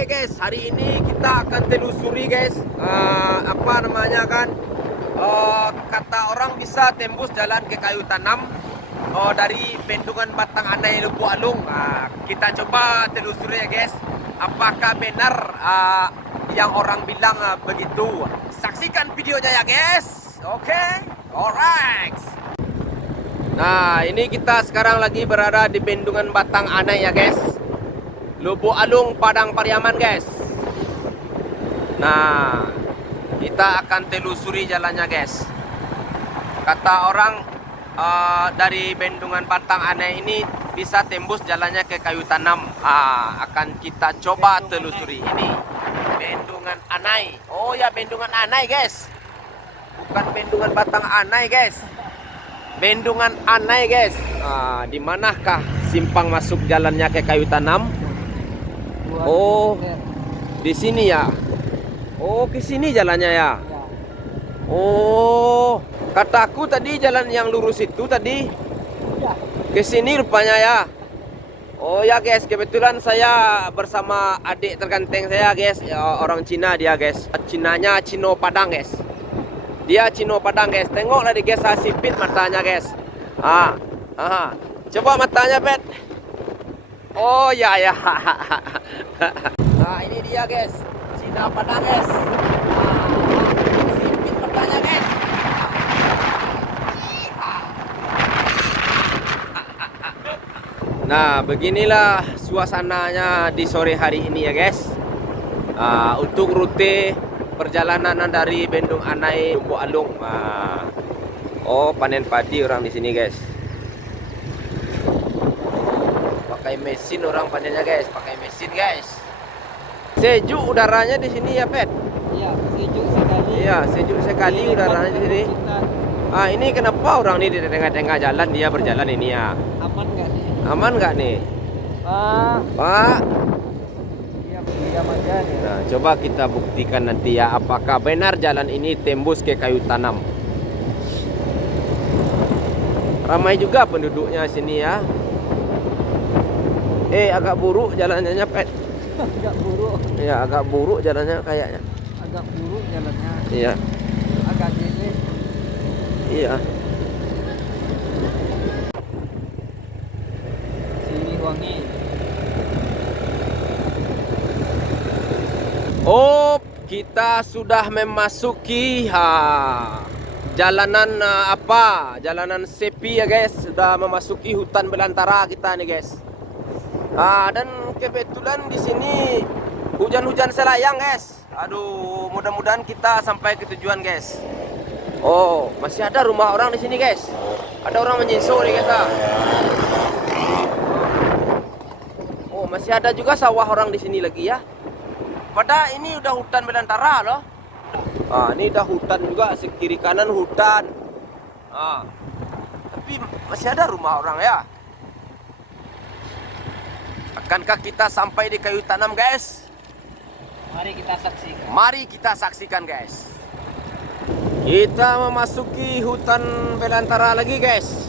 Oke guys, hari ini kita akan telusuri guys, apa namanya kan, kata orang bisa tembus jalan ke kayu tanam dari Bendungan Batang Anai Lubuk Alung. Kita coba telusuri ya guys, apakah benar yang orang bilang begitu. Saksikan videonya ya guys. Oke, alright. Nah, ini kita sekarang lagi berada di Bendungan Batang Anai ya guys, Lubuk Alung, Padang Pariaman guys. Nah, kita akan telusuri jalannya guys. Kata orang dari Bendungan Batang Anai ini bisa tembus jalannya ke kayu tanam. Akan kita coba telusuri ini Bendungan Anai. Oh ya, Bendungan Anai guys, bukan Bendungan Batang Anai guys. Bendungan Anai guys. Di manakah simpang masuk jalannya ke kayu tanam? Oh, di sini ya. Oh, ke sini jalannya ya. Oh, kataku tadi jalan yang lurus itu tadi. Ke sini rupanya ya. Oh ya guys, kebetulan saya bersama adik terganteng saya guys, ya, orang Cina dia guys. Cinanya Cino Padang guys. Dia Cino Padang guys. Tengoklah di guys, sipit matanya guys. Coba matanya pet. Oh ya ya. Nah ini dia guys, Cina Padang guys. Sipit matanya guys. Nah beginilah suasananya di sore hari ini ya guys. Untuk rute perjalanan dari Bendung Anai Lubuk Alung. Oh, panen padi orang di sini guys. Pakai mesin orang panennya guys, pakai mesin guys. Sejuk udaranya di sini ya pet. Iya, sejuk sekali. Iya, sejuk sekali udaranya di sini. Ini kenapa orang ini di tengah-tengah jalan dia berjalan ini ya? Aman nggak nih? Aman nggak nih? Pak. Diam aja nih. Nah, coba kita buktikan nanti ya, apakah benar jalan ini tembus ke kayu tanam. Ramai juga penduduknya sini ya. Agak buruk jalannya pet. Agak buruk. Ya, agak buruk jalannya kayaknya. Agak buruk jalannya. Iya. Agak jelek. Iya. Sini wangi. Oh, kita sudah memasuki jalanan jalanan sepi ya guys. Sudah memasuki hutan belantara kita nih guys. Dan kebetulan di sini hujan-hujan selayang guys. Aduh, mudah-mudahan kita sampai ke tujuan guys. Oh, masih ada rumah orang di sini guys. Ada orang menyinsor nih guys. Oh, masih ada juga sawah orang di sini lagi ya. Padahal ini udah hutan belantara loh. Ini udah hutan juga, sekiri kanan hutan. Tapi masih ada rumah orang ya. Akankah kita sampai di kayu tanam guys? Mari kita saksikan. Mari kita saksikan guys. Kita memasuki hutan belantara lagi guys.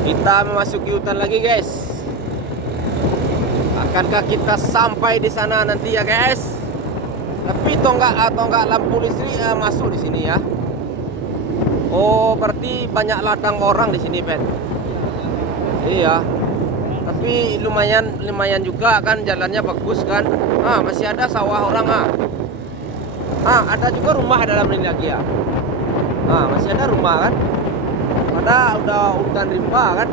Kita memasuki hutan lagi guys. Akankah kita sampai di sana nanti ya guys? Tapi tonggak lampu listrik masuk di sini ya. Oh, berarti banyak ladang orang di sini, Pet. Iya. Tapi lumayan juga kan, jalannya bagus kan. Masih ada sawah orang ada juga rumah dalam ini lagi ya. Masih ada rumah kan. Ada udah hutan rimba kan.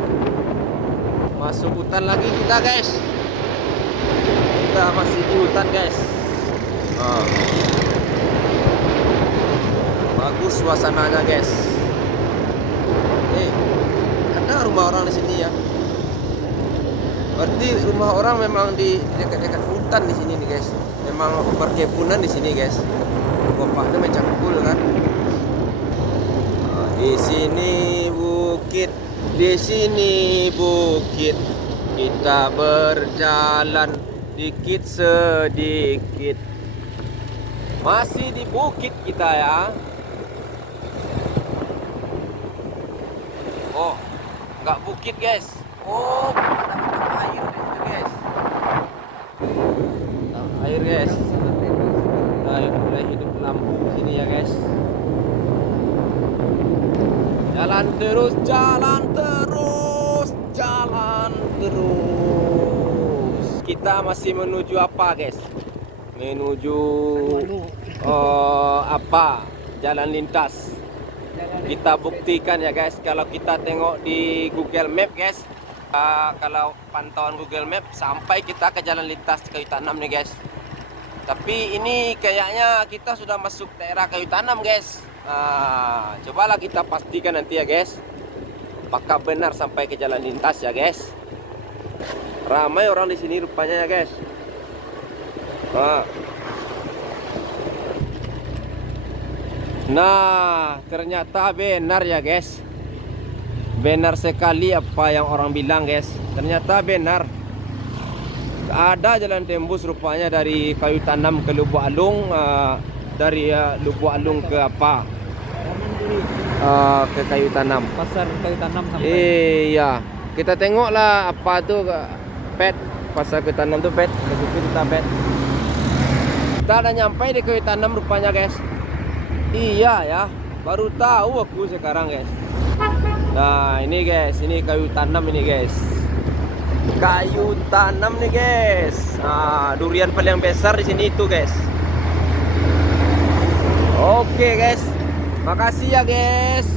Masuk hutan lagi kita guys. Kita masih di hutan guys. Bagus suasananya guys. Ada rumah orang di sini ya. Berarti rumah orang memang di dekat-dekat hutan di sini nih guys. Memang perkebunan di sini guys. Bapaknya mencangkul kan. Di sini bukit, di sini bukit. Kita berjalan dikit sedikit. Masih di bukit kita ya. Oh, nggak bukit guys. Oh, ada air di situ guys. guys. Nah, mulai hidup lampu sini ya guys. Jalan terus, jalan terus, jalan terus. Kita masih menuju apa guys? Menuju apa? Jalan lintas. Kita buktikan ya guys. Kalau kita tengok di Google Map guys, kalau pantauan Google Map sampai kita ke jalan lintas Kayu Tanam nih guys. Tapi ini kayaknya kita sudah masuk daerah Kayu Tanam guys. Cobalah kita pastikan nanti ya guys, apakah benar sampai ke jalan lintas ya guys. Ramai orang di sini rupanya ya guys. Nah, ternyata benar ya guys. Benar sekali apa yang orang bilang guys. Ternyata benar. Ada jalan tembus rupanya dari Kayu Tanam ke Lubuk Alung, dari Lubuk Alung ke apa? Ke Kayu Tanam. Pasar Kayu Tanam sampai. Iya, kita tengoklah apa tuh pet pasar Kayu Tanam tuh pet. Kita pet. Kita udah nyampe di Kayu Tanam rupanya guys. Iya ya, baru tahu aku sekarang guys. Nah ini guys, ini Kayu Tanam ini guys. Kayu Tanam nih guys. Durian paling besar di sini itu guys. Oke guys, makasih ya guys.